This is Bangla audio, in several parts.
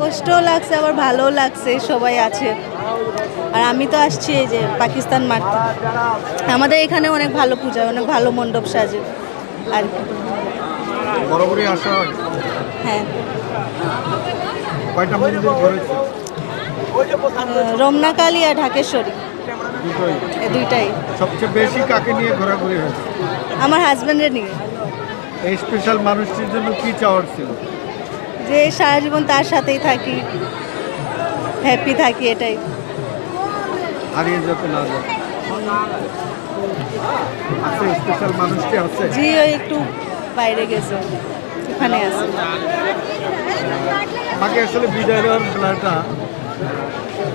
কষ্টও লাগছে আবার ভালোও লাগছে সবাই আছে। আর আমি তো আসছি এই যে পাকিস্তান মারতে। আমাদের এখানে অনেক ভালো পূজা অনেক ভালো মণ্ডপ সাজে আর হ্যাঁ। রমনাকালী আর ঢাকেশ্বরী। দুইটাই। সবচেয়ে বেশি কাকে নিয়ে ঘোরাঘুরি হয়েছে? আমার হাজব্যান্ডের নিয়ে। এই স্পেশাল মানুষটির জন্য কি চাওয়ার ছিল? যে সারা জীবন তার সাথেই থাকি হ্যাপি থাকি এটাই। হারিয়ে যেতে না আছে স্পেশাল মানুষটি আছে? জি ওই একটু বাইরে গেছে ওখানে আছে। আমাকে আসলে বিদায় দেওয়ার বেলাটা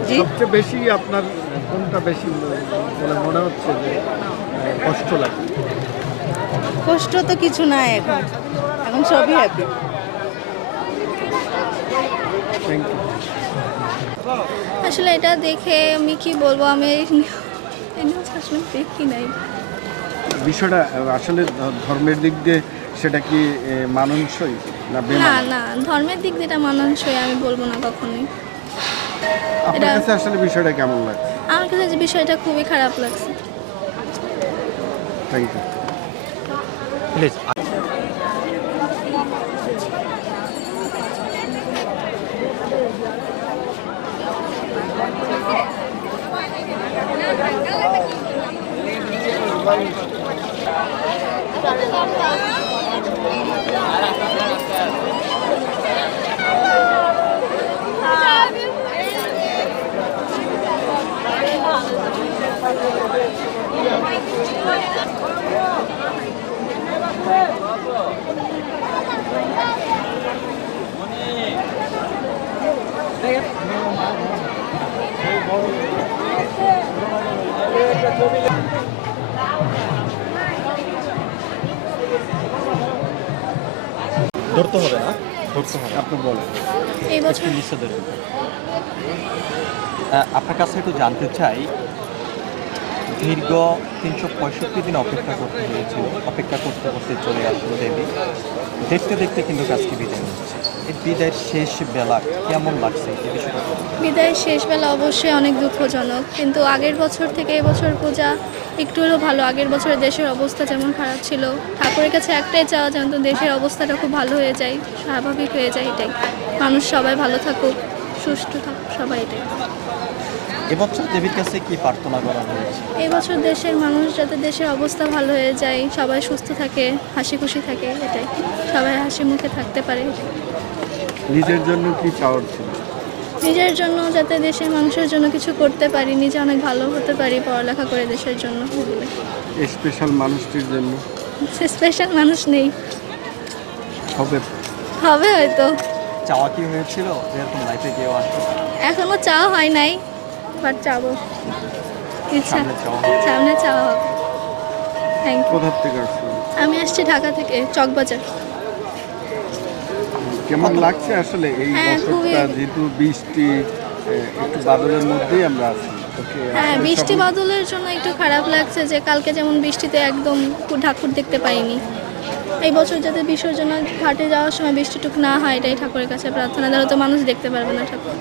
জি। সবচেয়ে বেশি আপনার কোনটা বেশি বলে মনে হচ্ছে যে কষ্ট লাগে। কষ্ট তো কিছু নাই এখন। এখন সবই হ্যাপি আসলে এটা দেখে আমি কি বলব আমি আসলে দেখি নাই। বিষয়টা আসলে ধর্মের দিক দিয়ে সেটা কি মানানসই না না না ধর্মের দিক যেটা মানানসই আমি বলব না কখনোই। আপনার এটা- কাছে আসলে বিষয়টা কেমন লাগছে? আমার কাছে যে বিষয়টা খুবই খারাপ লাগছে। থ্যাংক ইউ প্লিজ ধরতে হবে না ধরতে হবে। আপনি বলেন। এই বছর? ধরে। আপনার কাছে একটু জানতে চাই দীর্ঘ তিনশো পঁয়ষট্টি দিন অপেক্ষা করতে হয়েছিল। অপেক্ষা করতে করতে চলে আসলো দেবী। দেখতে দেখতে কিন্তু আজকে বিদায় নিচ্ছে। এই বিদায়ের শেষ বেলা কেমন লাগছে বিদায়ের শেষ বেলা অবশ্যই অনেক দুঃখজনক। কিন্তু আগের বছর থেকে এবছর পূজা একটু হলেও ভালো। আগের বছরের দেশের অবস্থা যেমন খারাপ ছিল, ঠাকুরের কাছে একটাই চাওয়া যেন দেশের অবস্থাটা খুব ভালো হয়ে যায়, স্বাভাবিক হয়ে যায় এটাই। মানুষ সবাই ভালো থাকুক। সুস্থ থাকুক সবাই এটাই। এবছর দেবীর কাছে কি প্রার্থনা করা হয়েছে? এই বছর দেশের মানুষ যাতে দেশের অবস্থা ভালো হয়ে যায় সবাই সুস্থ থাকে হাসি খুশি থাকে এটাই। সবাই হাসি মুখে থাকতে পারে নিজের জন্য কি চাওয়ার ছিল? নিজের জন্য যাতে দেশের মানুষের জন্য কিছু করতে পারি নিজে অনেক ভালো হতে পারি পড়ালেখা করে দেশের জন্য। স্পেশাল মানুষটির জন্য? স্পেশাল মানুষ নেই। হবে। হবে হয়তো। চাওয়া কি হয়েছিল? যে এরকম লাইফে কেউ আসবে এখনও চাওয়া হয় নাই বাট চাবো। ইচ্ছা। সামনে চাওয়া হবে। থ্যাংক থেকে আসছেন? আমি আসছি ঢাকা থেকে চকবাজার। কেমন লাগছে আসলে এই হ্যাঁ, বছরটা? যেহেতু বৃষ্টি একটু বাদলের মধ্যেই আমরা আছি। হ্যাঁ বৃষ্টি বাদলের জন্য একটু খারাপ লাগছে যে কালকে যেমন বৃষ্টিতে একদম ঠাকুর দেখতে পাইনি। এই বছর যাতে বিসর্জন ঘাটে যাওয়ার সময় বৃষ্টিটুক না হয়, এটাই ঠাকুরের কাছে প্রার্থনা। তাহলে তো মানুষ দেখতে পারবে না ঠাকুর।